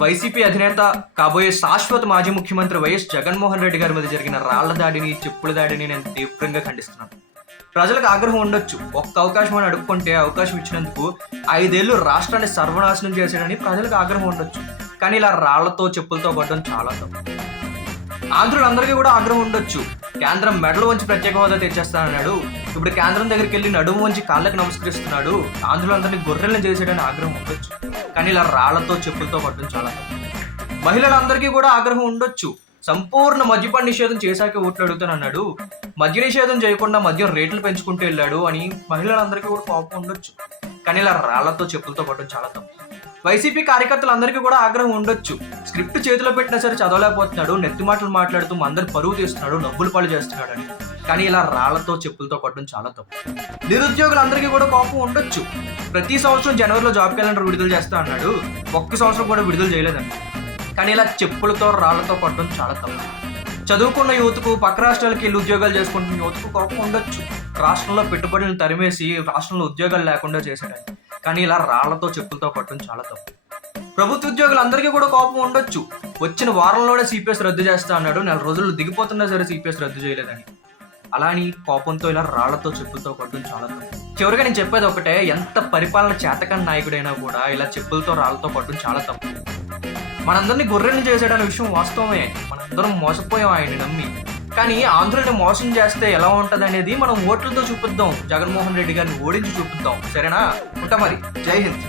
YCP అధినేత కాబోయే శాశ్వత మాజీ ముఖ్యమంత్రి వైఎస్ జగన్మోహన్ రెడ్డి గారి మీద జరిగిన రాళ్ల దాడిని, చెప్పుల దాడిని నేను తీవ్రంగా ఖండిస్తున్నాను. ప్రజలకు ఆగ్రహం ఉండొచ్చు, ఒక్క అవకాశం అని అడుక్కుంటే అవకాశం ఇచ్చినందుకు 5 ఏళ్లు రాష్ట్రాన్ని సర్వనాశనం చేశాడని ప్రజలకు ఆగ్రహం ఉండొచ్చు. కానీ ఇలా రాళ్లతో, చెప్పులతో కొట్టడం చాలా తప్పు. ఆంధ్రులందరికీ కూడా ఆగ్రహం ఉండొచ్చు. కేంద్రం మెడలు వంచి ప్రత్యేక హోదా తెచ్చేస్తానన్నాడు, ఇప్పుడు కేంద్రం దగ్గరికి వెళ్ళి నడుము వంచి కాళ్ళకి నమస్కరిస్తున్నాడు, ఆంధ్రులందరినీ గొర్రెలను చేసేయడానికి ఆగ్రహం ఉండొచ్చు. కానీ ఇలా రాళ్లతో, చెప్పులతో కొట్టడం చాలా తప్పు. మహిళలందరికీ కూడా ఆగ్రహం ఉండొచ్చు. సంపూర్ణ మద్యపాన నిషేధం చేశాకే ఓట్లు అడుగుతానన్నాడు, మద్య నిషేధం చేయకుండా మద్యం రేట్లు పెంచుకుంటూ వెళ్ళాడు అని మహిళలందరికీ కూడా కోపం ఉండొచ్చు. కానీ ఇలా రాళ్లతో, చెప్పులతో కొట్టడం చాలా తప్పు. వైసీపీ కార్యకర్తలందరికీ కూడా ఆగ్రహం ఉండొచ్చు. స్క్రిప్ట్ చేతిలో పెట్టినా సరే చదవలేకపోతున్నాడు, నెత్తి మాటలు మాట్లాడుతూ అందరు పరువు తీస్తున్నాడు, నవ్వులు పాలు చేస్తున్నాడు అని. కానీ ఇలా రాళ్లతో, చెప్పులతో కొట్టడం చాలా తప్పు. నిరుద్యోగులందరికీ కూడా కోపం ఉండొచ్చు. ప్రతి సంవత్సరం జనవరిలో జాబ్ క్యాలెండర్ విడుదల చేస్తా అన్నాడు, ఒక్క సంవత్సరం కూడా విడుదల చేయలేదండి. కానీ ఇలా చెప్పులతో, రాళ్లతో కొట్టడం చాలా తప్పు. చదువుకున్న యువతకు, పక్క రాష్ట్రాలకి వెళ్ళి ఉద్యోగాలు చేసుకుంటున్న యువతకు కోపం ఉండొచ్చు. రాష్ట్రంలో పెట్టుబడులను తరిమేసి రాష్ట్రంలో ఉద్యోగాలు లేకుండా చేశాడని. కానీ ఇలా రాళ్లతో, చెప్పులతో కొట్టడం చాలా తప్పు. ప్రభుత్వ ఉద్యోగులందరికీ కూడా కోపం ఉండొచ్చు. వచ్చిన వారంలోనే సిపిఎస్ రద్దు చేస్తా అన్నాడు, 4 రోజులు దిగిపోతున్నా సరే సిపిఎస్ రద్దు చేయలేదని. అలా అని కోపంతో ఇలా రాళ్లతో, చెప్పులతో కొట్టడం చాలా తప్పు. చివరిగా నేను చెప్పేది ఒకటే, ఎంత పరిపాలన చేతకాని నాయకుడైనా కూడా ఇలా చెప్పులతో, రాళ్లతో కొట్టడం చాలా తప్పు. మనందరినీ గొర్రెల్ని చేసాడనే విషయం వాస్తవమే. మనందరం మోసపోయాం ఆయన్ని నమ్మి. కానీ ఆంధ్రుల్ని మోసం చేస్తే ఎలా ఉంటది అనేది మనం ఓట్లతో చూపిద్దాం. జగన్మోహన్ రెడ్డి గారిని ఓడించి చూపిద్దాం. సరేనా? ఉంటా మరి. జై హింద్.